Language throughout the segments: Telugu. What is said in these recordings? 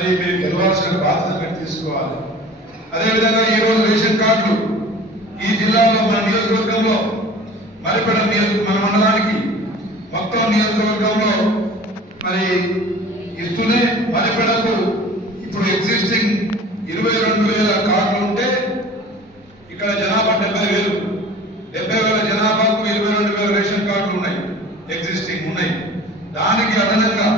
మరి మీరు గెలవాల్సిన బాధ్యత మీరు తీసుకోవాలి. అదేవిధంగా ఈరోజు రేషన్ కార్డులు ఈ జిల్లాలో మన నియోజకవర్గంలో మరిపడ మన మండలానికి మొత్తం నియోజకవర్గంలో మరి ఇస్తూనే మరిపడకు ఇప్పుడు ఎగ్జిస్టింగ్ 22,000 కార్డులు ఉంటే ఇక్కడ జనాభా 70,000 జనాభాకు 22,000 రేషన్ కార్డులు ఉన్నాయి, ఎగ్జిస్టింగ్ ఉన్నాయి. దానికి అదనంగా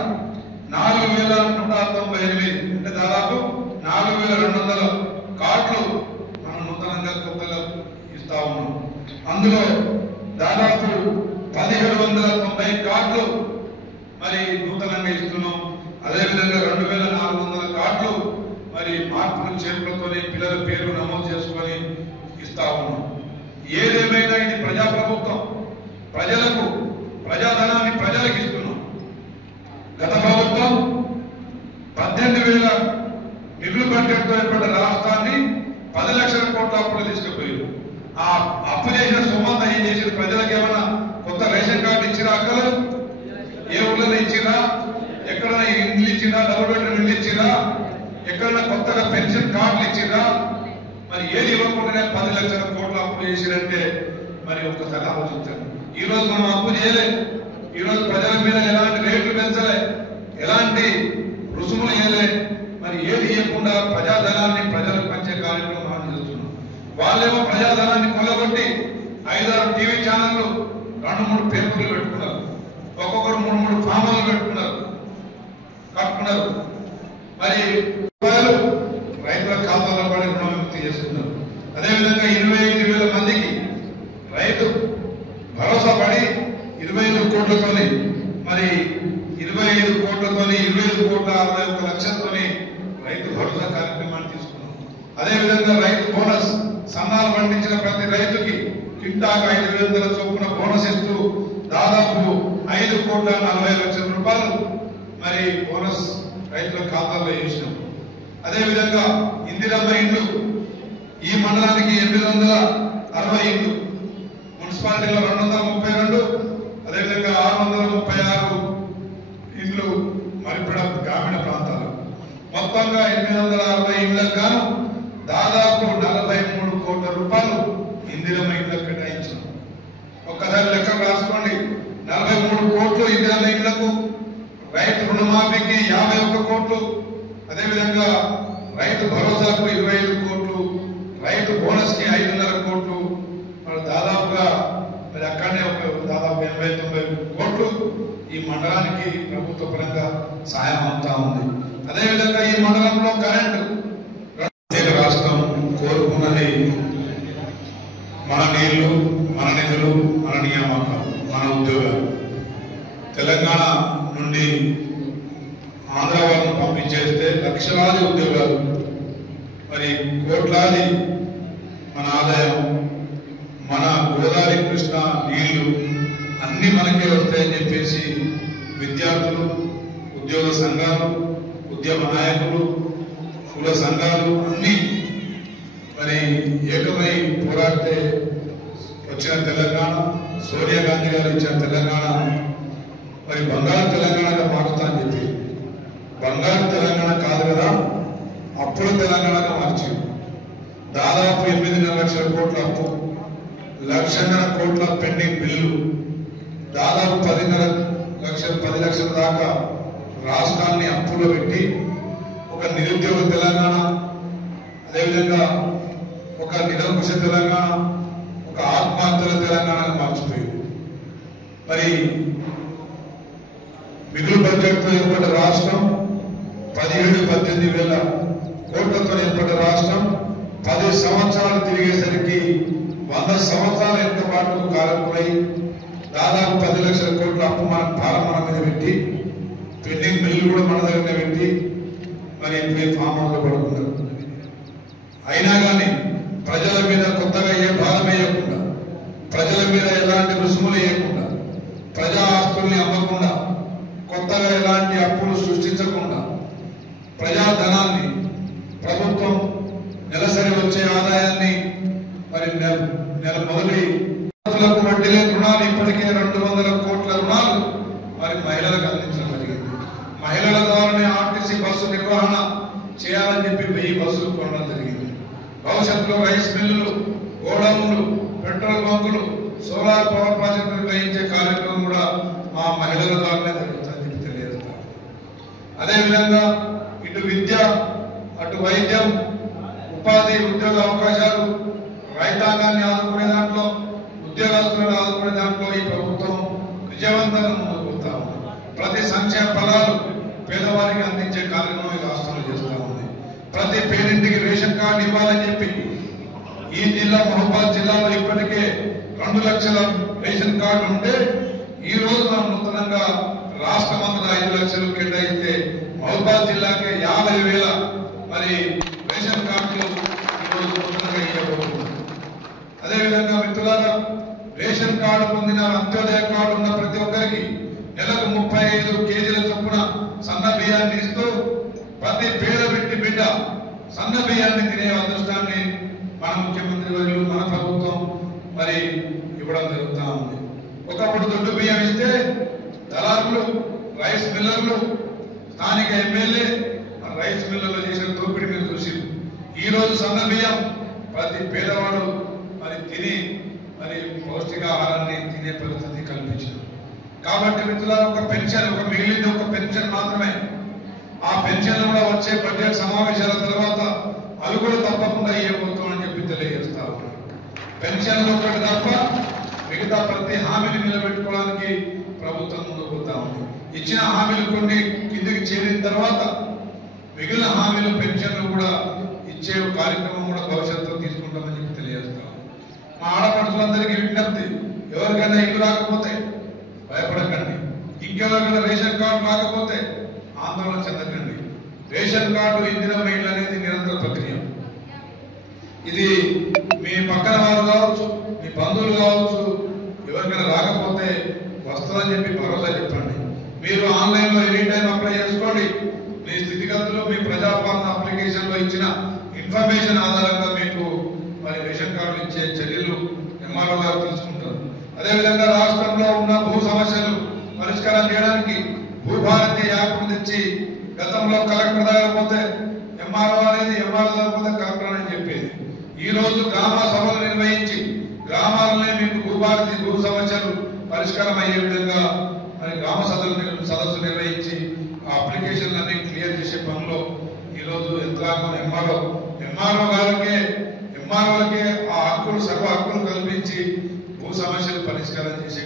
4,198 అంటే దాదాపు 4,200 కార్డులు మనం నూతనంగా కొత్తగా ఇస్తా ఉన్నాం. అందులో దాదాపు 1,790 కార్డులు మరి నూతనంగా ఇస్తున్నాం. అదేవిధంగా 2,400 కార్డులు మరి మార్పులు చేర్పులతోనే పిల్లల పేరు నమోదు చేసుకొని ఇస్తా ఉన్నాం. ఏదేమైనా ఇది ప్రజాప్రభుత్వం, ప్రజలకు ప్రజాధనాన్ని ప్రజలకు ఇస్తున్నాం. గత ప్రభుత్వం 18,000 మిగులు బడ్జెట్తో ఏర్పడ్డ రాష్ట్రాన్ని 10 లక్షల కోట్ల అప్పులు తీసుకుపోయారు. ఆ అప్పు చేసిన సొమ్మంతా ఏం చేసిన ప్రజలకు ఏమన్నా కొత్త రేషన్ కార్డు ఇచ్చినా, అక్కలు ఏ ఊళ్ళో ఇచ్చినా, ఎక్కడైనా ఇండ్లు ఇచ్చినా, డబుల్ బెడ్రూమ్ ఇల్లు ఇచ్చినా, ఎక్కడైనా కొత్తగా పెన్షన్ కార్డులు ఇచ్చినా, మరి ఏది ఇవ్వకుండానే 10 లక్షల కోట్ల అప్పు చేసినంటే మరి ఒక్కసారి ఆలోచించండి. ఈ రోజు మనం అప్పు చేయలే, ఈ రోజు ప్రజల మీద ఎలాంటి రేట్లు పెంచలే, ఎలాంటి రుసుములు వేయలే, మరి ఏది ఇవ్వకుండా ప్రజాధనాన్ని ప్రజలకు పంచే కార్యక్రమం మనం చేస్తున్నాం. వాళ్ళేమో ప్రజాధనాన్ని కొల్లగొట్టి 5-6 టీవీ ఛానళ్లు 2-3 పేపర్లు పెట్టుకున్నారు, ఒక్కొక్కరు 3-3 ఫార్మర్లు కట్టుకున్నారు. మరి రూపాయలు రైతుల ఖాతాలో పడి రుణవిముక్తి చేస్తున్నారు. అదేవిధంగా 25,000 మందికి రైతు భరోసా పడి 25 కోట్లతోని మరి 25 కోట్లతోని 25,61 లక్షలతోని రైతు భరోసా కార్యక్రమాన్ని తీసుకున్నాం. అదేవిధంగా రైతు బోనస్, సన్నాలు పండించిన ప్రతి రైతుకి కింటాకు 5,000 చొప్పున బోనస్ ఇస్తూ దాదాపు 5,40 లక్షల రూపాయలు మరి బోనస్ రైతుల ఖాతాల్లో వేసినాం. అదేవిధంగా ఇందిరమ్మ ఇండ్లు ఈ మండలానికి 860 ఇండ్లు, మున్సిపాలిటీలో 232, అదేవిధంగా 636 ఇండ్లు మరిపడ గ్రామీణ ప్రాంతాలు. మొత్తంగా 860 ఇండ్లకు గాను దాదాపు 43 కోట్ల రూపాయలు ఇందిరమ్మ ఇండ్లకు కేటాయించాం. ఒక్కసారి లెక్క రాసుకోండి, 43 కోట్లు ఇందిరమ్మ ఇండ్లకు, రైతు రుణమాఫీకి 51 కోట్లు, అదేవిధంగా రైతు భరోసాకు 25 కోట్లు, రైతు బోనస్ కి 5.5 కోట్లు, మరి దాదాపుగా మరి అక్కడనే దాదాపు 80-90 కోట్లు ఈ మండలానికి ప్రభుత్వ పరంగా సాయం అవుతా ఉంది. అదేవిధంగా ఈ మండలంలో కరెంటు ప్రత్యేక రాష్ట్రం కోరుకున్నది మన నీళ్లు, మన నిధులు, మన నియామకాలు, మన ఉద్యోగాలు. తెలంగాణ నుండి ఆంధ్ర వాళ్ళను పంపించేస్తే లక్షలాది ఉద్యోగాలు, మరి కోట్లాది మన ఆదాయం, మన గోదావరి కృష్ణ నీళ్లు అన్ని మనకే వస్తాయని చెప్పేసి విద్యార్థులు, ఉద్యోగ సంఘాలు, ఉద్యమ నాయకులు, కుల సంఘాలు అన్ని మరి ఏకమై పోరాడితే వచ్చిన తెలంగాణ, సోనియా గాంధీ గారు ఇచ్చిన తెలంగాణ మరి బంగారు తెలంగాణగా మారుతా అని చెప్పి, బంగారు తెలంగాణ కాదు కదా, అప్పుల తెలంగాణగా మార్చింది. దాదాపు 8.5 లక్షల కోట్ల అప్పు, 1,00,000 కోట్ల పెండింగ్ బిల్లు, దాదాపు 10 లక్షల దాకా రాష్ట్రాన్ని అప్పులో పెట్టి ఒక నిరుద్యోగ తెలంగాణ, అదేవిధంగా ఒక నిరంకుశ తెలంగాణ, ఒక ఆత్మహత్యల తెలంగాణగా మార్చిపోయింది. మరి మిగులు బడ్జెట్తో ఏర్పడ్డ రాష్ట్రం 17-18 వేల కోట్లతో ఏర్పడ్డ రాష్ట్రం 10 సంవత్సరాలు తిరిగేసరికి 100 సంవత్సరాల ఎంత పాటు కాలకులై దాదాపు 10 లక్షల కోట్ల అప్పు మన భారం మన మీద పెట్టి, పెండింగ్ బిల్లు కూడా మన దగ్గర పెట్టి మరి ఇప్పుడు ఫామ్ హౌస్ లో పడుతున్నారు. అయినా కానీ ప్రజల మీద కొత్తగా ఏ భారం వేయకుండా, ప్రజల మీద ఎలాంటి రుసుములు వేయకుండా, ప్రజా ఆస్తుల్ని అమ్మకుండా, కొత్తగా ఎలాంటి అప్పులు సృష్టించకుండా, ప్రజాధనాన్ని ప్రభుత్వం నెలసరి వచ్చే ఆదాయాన్ని మరి నెల మొదటి వడ్డీ లేని రుణాలు ఇప్పటికే 200 కోట్ల రుణాలు మరి మహిళలకు అందించడం జరిగింది. మహిళల ద్వారానే ఆర్టీసీ బస్సు నిర్వహణ చేయాలని చెప్పి 1000 బస్సులు కొనడం జరిగింది. భవిష్యత్తులో రైస్ మిల్లులు, గోడౌన్లు, పెట్రోల్ బంకులు, సోలార్ పవర్ ప్రాజెక్టు నిర్వహించే కార్యక్రమం కూడా మా మహిళల ద్వారానే జరుగుతుందని చెప్పి తెలియజేస్తాం. అదేవిధంగా ఇటు విద్య, అటు వైద్యం, ఉపాధి, ఉద్యోగ అవకాశాలు, రైతాంగాన్ని ఆదుకునే దాంట్లో, ఉద్యోగస్తులను ఆదుకునే దాంట్లో ఈ ప్రభుత్వం విజయవంతంగా ముందుకు పోతా ఉంది. ప్రతి సంక్షేమ ఫలాలు పేదవారికి అందించే కార్యక్రమం ఈ రాష్ట్రంలో చేస్తూ ఉంది. ప్రతి పేరింటికి రేషన్ కార్డు ఇవ్వాలని చెప్పి ఈ జిల్లా మహబూబాబాద్ జిల్లాలో ఇప్పటికే 2 లక్షల రేషన్ కార్డు ఉంటే ఈ రోజు మనం నూతనంగా రాష్ట్రమంతా 5 లక్షలు కేటాయిస్తే మహబూబాబాద్ జిల్లాకే 50,000 మరి రేషన్ కార్డులు ఈరోజు నూతనంగా ఇవ్వబోతున్నాం. అదేవిధంగా మిత్రులారా, రేషన్ కార్డు పొందిన, అంత్యోదయ కార్డు ఉన్న ప్రతి ఒక్కరికి నెలకు 35 కేజీల చొప్పున సన్న బియ్యాన్ని ఇస్తూ ప్రతి పేద బిడ్డ సన్న బియ్యాన్ని తినే అదృష్టాన్ని మన ముఖ్యమంత్రి వర్యులు, మన ప్రభుత్వం మరి ఇవ్వడం జరుగుతూ ఉంది. ఒకప్పుడు దొడ్డు బియ్యం ఇస్తే దళారులు, రైస్ మిల్లర్లు, స్థానిక ఎమ్మెల్యే రైస్ మిల్లర్లు చేసిన దోపిడీ మీరు చూసి ఈ రోజు సన్న బియ్యం ప్రతి పేదవాడు మరి తిని మరి పౌష్టికాహారాన్ని తినే పరిస్థితి కల్పించారు. కాబట్టి మిత్రులారా, ఒక పెన్షన్, ఒక మిగిలింది ఒక పెన్షన్ మాత్రమే. ఆ పెన్షన్ కూడా వచ్చే బడ్జెట్ సమావేశాల తర్వాత అవి కూడా తప్పకుండా ఇవ్వబోతామని చెప్పి తెలియజేస్తా ఉన్నారు. పెన్షన్లు ఒకటి తప్ప మిగతా ప్రతి హామీని నిలబెట్టుకోవడానికి ప్రభుత్వం ముందుకు పోతా ఉంది. ఇచ్చిన హామీలు కొన్ని కిందికి చేరిన తర్వాత మిగిలిన హామీలు, పెన్షన్లు కూడా ఇచ్చే కార్యక్రమం కూడా భవిష్యత్తులో తీసుకుంటామని చెప్పి తెలియజేస్తాం. మా ఆడపడుతులందరికీ విజ్ఞప్తి, ఎవరికైనా ఇల్లు రాకపోతే భయపడకండి. ఇంకెవరికైనా రేషన్ కార్డు రాకపోతే ఆందోళన చెందకండి. రేషన్ కార్డు, ఇందిరమ్మ ఇల్లు అనేది నిరంతర ప్రక్రియ. ఇది మీ పక్కన వారు కావచ్చు, మీ బంధువులు కావచ్చు, ఎవరికైనా రాకపోతే వస్తుందని చెప్పి భరోసా చెప్పండి. మీరు ఆన్లైన్ లో ఎనీ టైం అప్లై చేసుకోండి. మీ స్థితిగతులు, మీ ప్రజాపాలన అప్లికేషన్ లో ఇచ్చిన ఇన్ఫర్మేషన్ ఆధారంగా మీకు మరి రేషన్ కార్డు ఇచ్చే చర్యలు ఎంఆర్ఓ గారు తీసుకుంటారు. అదేవిధంగా రాష్ట్రంలో ఉన్న భూ సమస్యలు పరిష్కారం చేయడానికి భూభారతి యాప్ తెచ్చి, గతంలో కలెక్టర్ దగ్గర పోతే ఎంఆర్ఓ అనేది, ఎంఆర్ఓ దగ్గర పోతే కలెక్టర్ అని చెప్పేది. ఈ రోజు గ్రామ సభలు నిర్వహించి గ్రామాలనే మీకు భూభారతి, భూ సమస్యలు పరిష్కారం అయ్యే విధంగా మరి గ్రామ సదస్సు నిర్వహించి ఆ అప్లికేషన్లన్నీ క్లియర్ చేసే పనిలో ఈ రోజు యంత్రాంగం ఎంఆర్ఓ గారికి, ఎంఆర్ఓలకే ఆ హక్కులు, సర్వ హక్కులు కల్పించి భూ సమస్యలు పరిష్కారం చేసే